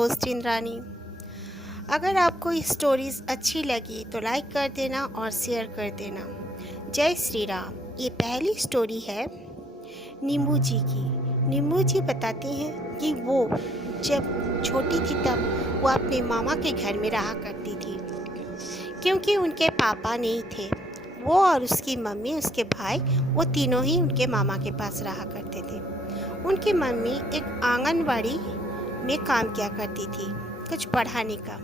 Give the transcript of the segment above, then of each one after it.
Host Indrani. अगर आपको ये स्टोरीज़ अच्छी लगी तो लाइक कर देना और शेयर कर देना। जय श्री राम। ये पहली स्टोरी है नींबू जी की। नींबू जी बताते हैं कि वो जब छोटी थी तब वो अपने मामा के घर में रहा करती थी, क्योंकि उनके पापा नहीं थे। वो और उसकी मम्मी, उसके भाई, वो तीनों ही उनके मामा के पास रहा करते थे। उनकी मम्मी एक आंगनबाड़ी में काम किया करती थी, कुछ पढ़ाने का,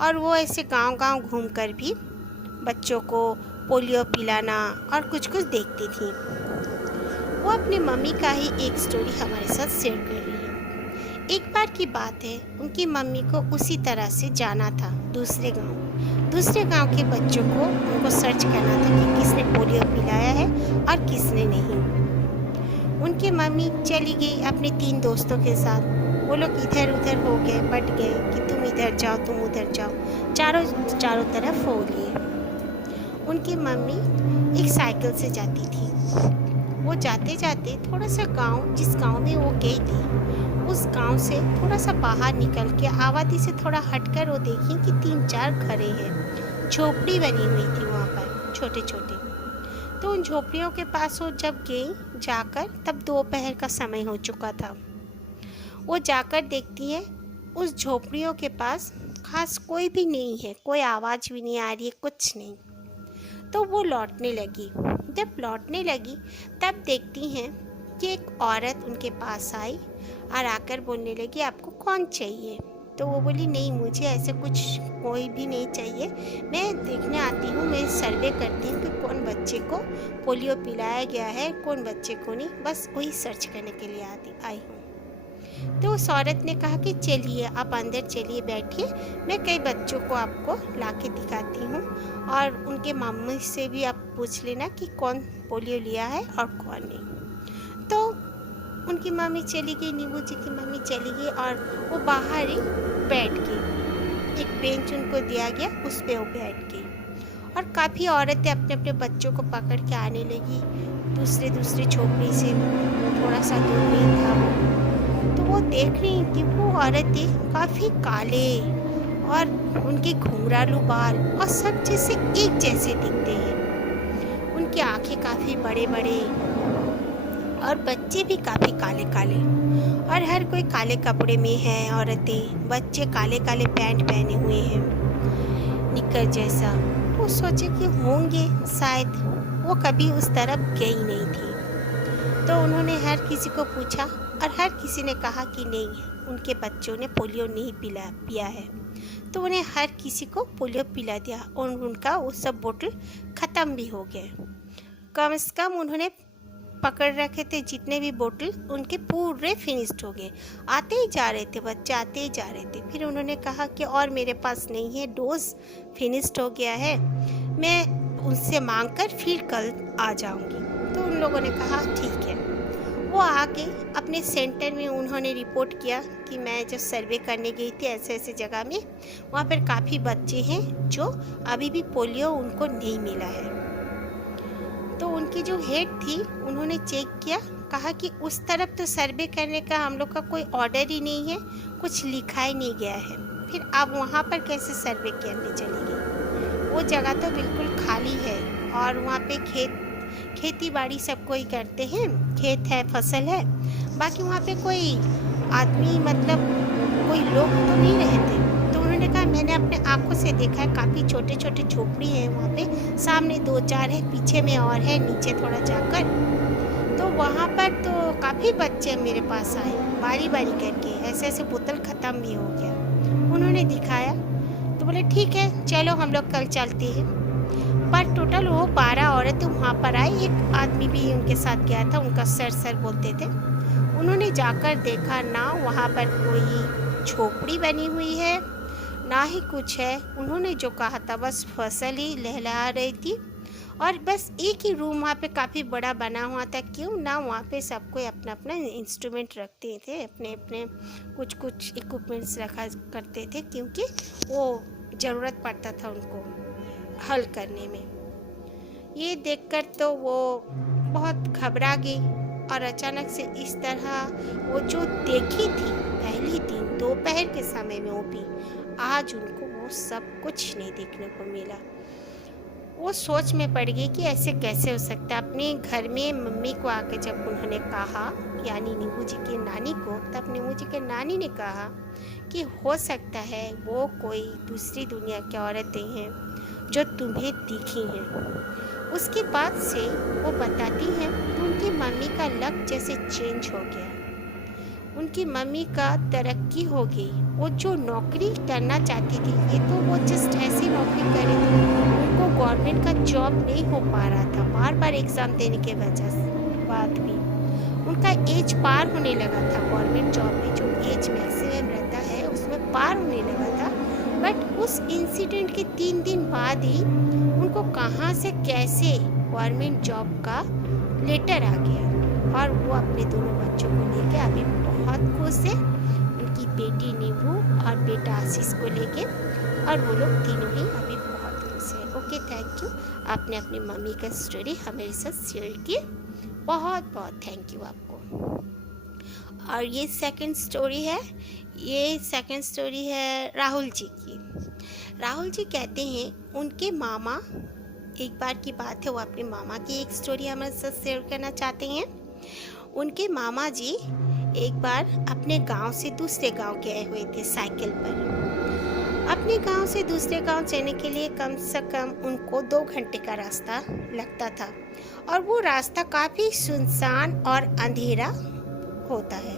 और वो ऐसे गांव-गांव घूमकर भी बच्चों को पोलियो पिलाना और कुछ कुछ देखती थी। वो अपनी मम्मी का ही एक स्टोरी हमारे साथ शेयर कर रही है। एक बार की बात है, उनकी मम्मी को उसी तरह से जाना था दूसरे गांव के बच्चों को उनको सर्च करना था कि किसने पोलियो पिलाया है और किसने नहीं। उनकी मम्मी चली गई अपने 3 दोस्तों के साथ। वो लोग इधर उधर हो गए, बट गए कि तुम इधर जाओ, तुम उधर जाओ, चारों तरफ हो लिए। उनकी मम्मी एक साइकिल से जाती थी। वो जाते जाते थोड़ा सा गांव, जिस गांव में वो गई थी, उस गांव से थोड़ा सा बाहर निकल के आबादी से थोड़ा हटकर वो देखी कि 3-4 घरें हैं, झोपड़ी बनी हुई थी वहाँ पर, छोटे छोटे। तो उन झोपड़ियों के पास वो जब गई जाकर, तब दोपहर का समय हो चुका था। वो जाकर देखती है उस झोपड़ियों के पास खास कोई भी नहीं है, कोई आवाज़ भी नहीं आ रही है, कुछ नहीं। तो वो लौटने लगी। जब लौटने लगी तब देखती हैं कि एक औरत उनके पास आई और आकर बोलने लगी, आपको कौन चाहिए? तो वो बोली, नहीं, मुझे ऐसे कुछ कोई भी नहीं चाहिए, मैं देखने आती हूँ, मैं सर्वे करती हूँ कि कौन बच्चे को पोलियो पिलाया गया है, कौन बच्चे को नहीं, बस वही सर्च करने के लिए आई हूँ। तो उस औरत ने कहा कि चलिए, आप अंदर चलिए, बैठिए, मैं कई बच्चों को आपको ला के दिखाती हूँ, और उनके मम्मी से भी आप पूछ लेना कि कौन पोलियो लिया है और कौन नहीं। तो उनकी मम्मी चली गई, नींबू जी की मम्मी चली गई, और वो बाहर ही बैठ गई। एक बेंच उनको दिया गया, उस पे वो बैठ गई, और काफ़ी औरतें अपने अपने बच्चों को पकड़ के आने लगी दूसरे झोपड़ी से, थोड़ा सा दूर में था वो। तो वो देख रही कि वो औरतें काफ़ी काले और उनके घुंघरालू बाल और सब जैसे एक जैसे दिखते हैं। उनकी आंखें काफ़ी बड़े बड़े, और बच्चे भी काफ़ी काले काले, और हर कोई काले कपड़े में है। औरतें, बच्चे काले काले पैंट पहने हुए हैं, निक्कर जैसा। वो सोचे कि होंगे शायद, वो कभी उस तरफ गई नहीं थी। तो उन्होंने हर किसी को पूछा, और हर किसी ने कहा कि नहीं, उनके बच्चों ने पोलियो नहीं पिया है। तो उन्हें हर किसी को पोलियो पिला दिया, और उनका वो सब बोतल ख़त्म भी हो गया। कम से कम उन्होंने पकड़ रखे थे जितने भी बोतल, उनके पूरे फिनिश्ड हो गए। आते ही जा रहे थे बच्चे, आते ही जा रहे थे। फिर उन्होंने कहा कि और मेरे पास नहीं है, डोज फिनिश्ड हो गया है, मैं उनसे मांग कर फिर कल आ जाऊंगी। तो उन लोगों ने कहा ठीक है। वो आके अपने सेंटर में उन्होंने रिपोर्ट किया कि मैं जब सर्वे करने गई थी ऐसे ऐसे जगह में, वहाँ पर काफ़ी बच्चे हैं जो अभी भी पोलियो उनको नहीं मिला है। तो उनकी जो हेड थी, उन्होंने चेक किया, कहा कि उस तरफ तो सर्वे करने का हम लोग का कोई ऑर्डर ही नहीं है, कुछ लिखा ही नहीं गया है, फिर आप वहाँ पर कैसे सर्वे करने चलेंगे? वो जगह तो बिल्कुल खाली है, और वहाँ पे खेती बाड़ी सब कोई करते हैं, खेत है, फसल है, बाकी वहाँ पे कोई आदमी, मतलब कोई लोग तो नहीं रहते। तो उन्होंने कहा, मैंने अपने आंखों से देखा है, काफ़ी छोटे छोटे झोपड़ी हैं वहाँ पे, सामने 2-4 है, पीछे में और है, नीचे थोड़ा जाकर। तो वहाँ पर तो काफ़ी बच्चे मेरे पास आए, बारी बारी करके, ऐसे ऐसे बोतल ख़त्म भी हो गया। उन्होंने दिखाया, तो बोले ठीक है, चलो हम लोग कल चलते हैं। पर टोटल वो 12 औरतें वहाँ पर आई, एक आदमी भी उनके साथ गया था, उनका सर बोलते थे। उन्होंने जाकर देखा, ना वहाँ पर कोई झोपड़ी बनी हुई है, ना ही कुछ है। उन्होंने जो कहा था, बस फसल ही लहलहा रही थी, और बस एक ही रूम वहाँ पे काफ़ी बड़ा बना हुआ था। क्यों ना, वहाँ पे सब कोई अपना अपना इंस्ट्रूमेंट रखते थे, अपने अपने कुछ इक्विपमेंट्स रखा करते थे, क्योंकि वो ज़रूरत पड़ता था उनको हल करने में। ये देखकर तो वो बहुत घबरा गई, और अचानक से इस तरह वो जो देखी थी पहली दिन दोपहर के समय में, वो भी आज उनको वो सब कुछ नहीं देखने को मिला। वो सोच में पड़ गई कि ऐसे कैसे हो सकता है। अपने घर में मम्मी को आके जब उन्होंने कहा, यानी नींबू जी की नानी को, तब नींबू जी के नानी ने कहा कि हो सकता है वो कोई दूसरी दुनिया की औरतें हैं जो तुम्हें दिखी हैं। उसके बाद से वो बताती हैं कि उनकी मम्मी का लक जैसे चेंज हो गया, उनकी मम्मी का तरक्की हो गई। वो जो नौकरी करना चाहती थी, ये तो वो जस्ट ऐसी नौकरी कर रही थी, उनको गवर्नमेंट का जॉब नहीं हो पा रहा था, बार बार एग्ज़ाम देने के वजह से बाद भी उनका एज पार होने लगा था। गवर्नमेंट जॉब में जो एज मैक्सिमम रहता है उसमें पार होने लगा था। बट उस इंसिडेंट के 3 दिन बाद ही उनको कहाँ से कैसे गवर्नमेंट जॉब का लेटर आ गया, और वो अपने दोनों बच्चों को लेके अभी बहुत खुश है, उनकी बेटी नींबू और बेटा आशीष को लेके, और वो लोग तीनों ही अभी बहुत खुश हैं। ओके, थैंक यू, आपने अपनी मम्मी का स्टोरी हमारे साथ शेयर की, बहुत बहुत थैंक यू आपको। और ये सेकंड स्टोरी है राहुल जी की। राहुल जी कहते हैं उनके मामा, एक बार की बात है, वो अपने मामा की एक स्टोरी हमारे साथ शेयर करना चाहते हैं। उनके मामा जी एक बार अपने गांव से दूसरे गांव गए हुए थे साइकिल पर। अपने गांव से दूसरे गांव जाने के लिए कम से कम उनको 2 घंटे का रास्ता लगता था, और वो रास्ता काफ़ी सुनसान और अंधेरा होता है।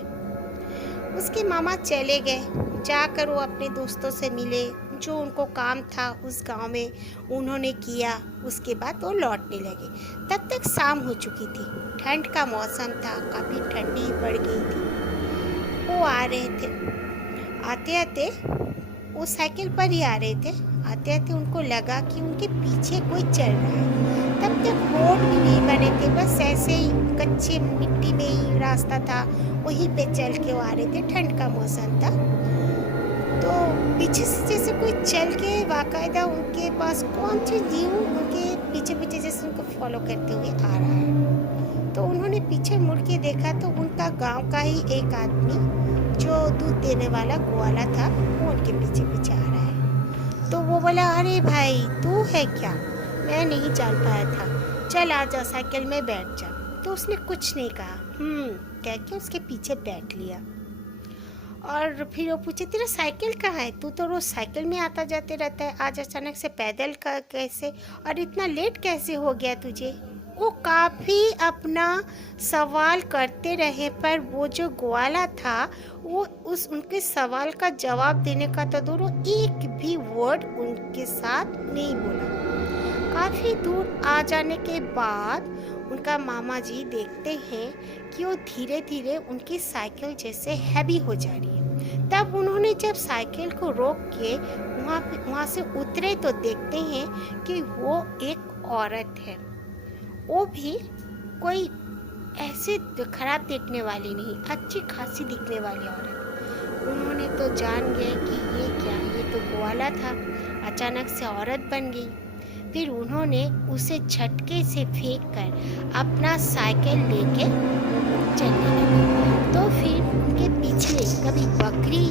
उसके मामा चले गए, जाकर वो अपने दोस्तों से मिले, जो उनको काम था उस गांव में उन्होंने किया। उसके बाद वो लौटने लगे। तब तक शाम हो चुकी थी, ठंड का मौसम था, काफ़ी ठंडी पड़ गई थी। वो आ रहे थे, आते आते वो साइकिल पर ही आ रहे थे। आते आते उनको लगा कि उनके पीछे कोई चल रहा है। तब तक रोड भी नहीं बने थे, बस ऐसे ही कच्चे मिट्टी में ही रास्ता था, वहीं पे चल के वो आ रहे थे। ठंड का मौसम था, तो पीछे से जैसे कोई चल के बाकायदा उनके पास कौन सी जीव उनके पीछे पीछे जैसे उनको फॉलो करते हुए आ रहा है। तो उन्होंने पीछे मुड़ के देखा तो उनका गांव का ही एक आदमी जो दूध देने वाला ग्वाला था, वो उनके पीछे पीछे आ रहा है। तो वो बोला, अरे भाई तू है क्या, मैं नहीं जान पाया था, चल आ जा साइकिल में बैठ जा। तो उसने कुछ नहीं कहा, कह के उसके पीछे बैठ लिया। और फिर वो पूछे, तेरा साइकिल कहाँ है, तू तो रोज़ साइकिल में आता जाते रहता है, आज अचानक से पैदल का कैसे, और इतना लेट कैसे हो गया तुझे। वो काफ़ी अपना सवाल करते रहे, पर वो जो ग्वाला था वो उनके सवाल का जवाब देने का तो दूर, एक भी वर्ड उनके साथ नहीं बोला। काफ़ी दूर आ जाने के बाद उनका मामा जी देखते हैं कि वो धीरे धीरे उनकी साइकिल जैसे हैवी हो जा रही है। तब उन्होंने जब साइकिल को रोक के वहाँ से उतरे तो देखते हैं कि वो एक औरत है, वो भी कोई ऐसे खराब दिखने वाली नहीं, अच्छी खासी दिखने वाली औरत। उन्होंने तो जान गए कि ये क्या, ये तो ग्वाला था, अचानक से औरत बन गई। फिर उन्होंने उसे झटके से फेंक कर अपना साइकिल लेके चलने लगे। तो फिर उनके पीछे कभी बकरी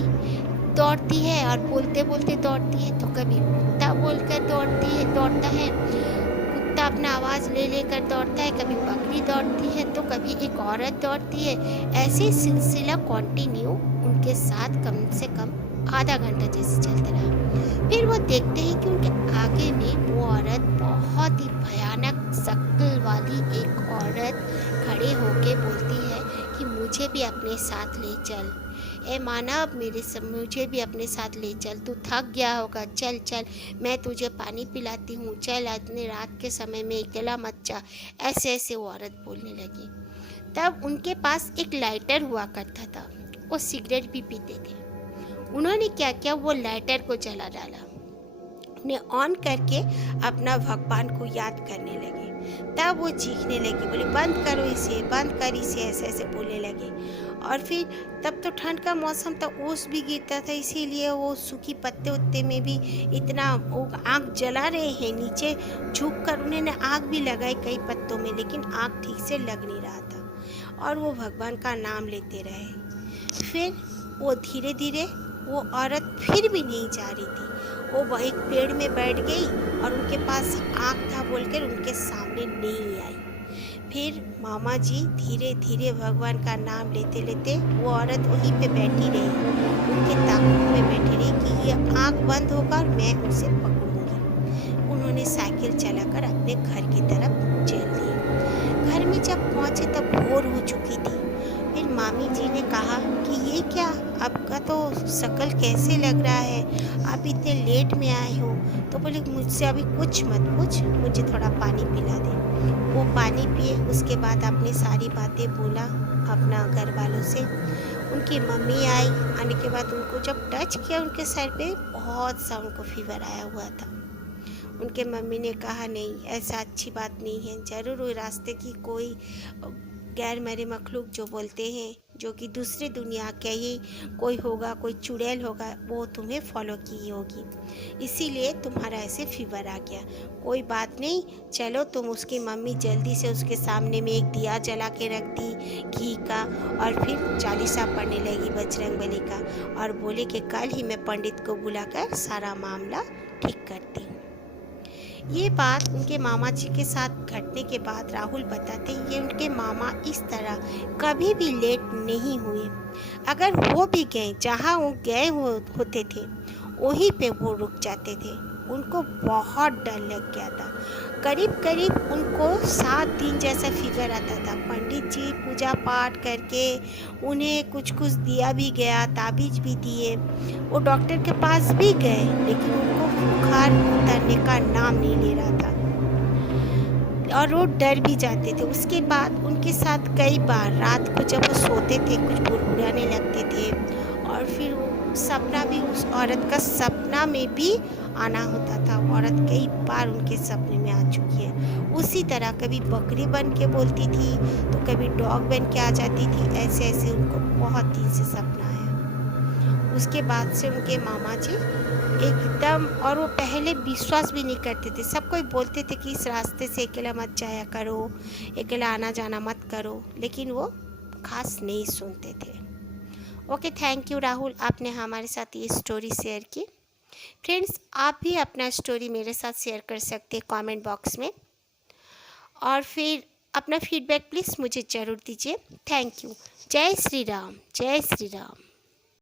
दौड़ती है और बोलते बोलते दौड़ती है, तो कभी कुत्ता बोलकर दौड़ता है, कुत्ता अपना आवाज़ ले लेकर दौड़ता है, कभी बकरी दौड़ती है, तो कभी एक औरत दौड़ती है। ऐसे सिलसिला कंटिन्यू उनके साथ कम से कम आधा घंटा जैसे चलता रहा। फिर वो देखते हैं कि उनके आगे में वो औरत, बहुत ही भयानक शक्ल वाली एक औरत खड़े होके बोलती है कि मुझे भी अपने साथ ले चल, ए मानव मुझे भी अपने साथ ले चल, तू थक गया होगा, चल चल मैं तुझे पानी पिलाती हूँ, चल इतने रात के समय में अकेला मत जा। ऐसे ऐसे वो औरत बोलने लगी। तब उनके पास एक लाइटर हुआ करता था, वो सिगरेट भी पीते थे। उन्होंने क्या किया, वो लाइटर को जला डाला, उन्हें ऑन करके अपना भगवान को याद करने लगे। तब वो चीखने लगे, बोले बंद करो इसे, बंद कर इसे, ऐसे ऐसे बोलने लगे। और फिर तब तो ठंड का मौसम था, ओस भी गिरता था, इसीलिए वो सूखी पत्ते उत्ते में भी इतना वो आग जला रहे हैं, नीचे झुक कर उन्होंने आग भी लगाई कई पत्तों में, लेकिन आग ठीक से लग नहीं रहा था। और वो भगवान का नाम लेते रहे। फिर वो धीरे धीरे वो औरत फिर भी नहीं जा रही थी। वो एक पेड़ में बैठ गई और उनके पास आँख था बोलकर उनके सामने नहीं आई। फिर मामा जी धीरे धीरे भगवान का नाम लेते लेते वो औरत वहीं पे बैठी रही, उनके ताबूत में बैठी रही कि ये आँख बंद होगा और मैं उसे पकड़ूंगी। उन्होंने साइकिल चलाकर अपने घर की तरफ चल दी। घर में जब पहुंचे तब भोर हो चुकी थी। फिर मामी जी ने कहा कि ये क्या, आपका तो शक्ल कैसे लग रहा है, आप इतने लेट में आए हो। तो बोले मुझसे अभी कुछ मत पूछ, मुझे थोड़ा पानी पिला दे। वो पानी पिए, उसके बाद अपनी सारी बातें बोला अपना घर वालों से। उनकी मम्मी आई, आने के बाद उनको जब टच किया उनके सर पे बहुत सा उनको फीवर आया हुआ था। उनके मम्मी ने कहा नहीं, ऐसा अच्छी बात नहीं है, ज़रूर वो रास्ते की कोई गैर मरे मखलूक जो बोलते हैं, जो कि दूसरी दुनिया का ही कोई होगा, कोई चुड़ैल होगा, वो तुम्हें फॉलो की होगी, इसीलिए तुम्हारा ऐसे फीवर आ गया। कोई बात नहीं, चलो तुम। उसकी मम्मी जल्दी से उसके सामने में एक दिया जला के रख दी घी का, और फिर चालीसा पढ़ने लगी बजरंगबली का, और बोले कि कल ही मैं पंडित को बुलाकर सारा मामला ठीक करती हूँ। ये बात उनके मामा जी के साथ घटने के बाद राहुल बताते हैं कि उनके मामा इस तरह कभी भी लेट नहीं हुए। अगर हो भी गए, जहाँ वो गए होते थे वहीं पे वो रुक जाते थे। उनको बहुत डर लग गया था। करीब करीब उनको 7 दिन जैसा फीवर आता था। पंडित जी पूजा पाठ करके उन्हें कुछ कुछ दिया भी गया, ताबीज भी दिए, वो डॉक्टर के पास भी गए, लेकिन उनको बुखार उतरने का नाम नहीं ले रहा था और वो डर भी जाते थे। उसके बाद उनके साथ कई बार रात को जब वो सोते थे कुछ बुड़बुड़ाने लगते थे, और फिर वो सपना भी, उस औरत का सपना में भी आना होता था। वो औरत कई बार उनके सपने में आ चुकी है। उसी तरह कभी बकरी बन के बोलती थी तो कभी डॉग बन के आ जाती थी। ऐसे ऐसे उनको बहुत दिन से सपना आया। उसके बाद से उनके मामा जी एकदम, और वो पहले विश्वास भी नहीं करते थे। सब कोई बोलते थे कि इस रास्ते से अकेला मत जाया करो, अकेला आना जाना मत करो, लेकिन वो खास नहीं सुनते थे। ओके, थैंक यू राहुल, आपने हमारे साथ ये स्टोरी शेयर की। फ्रेंड्स, आप भी अपना स्टोरी मेरे साथ शेयर कर सकते हैं कमेंट बॉक्स में, और फिर अपना फीडबैक प्लीज़ मुझे ज़रूर दीजिए। Thank you. जय श्री राम, जय श्री राम।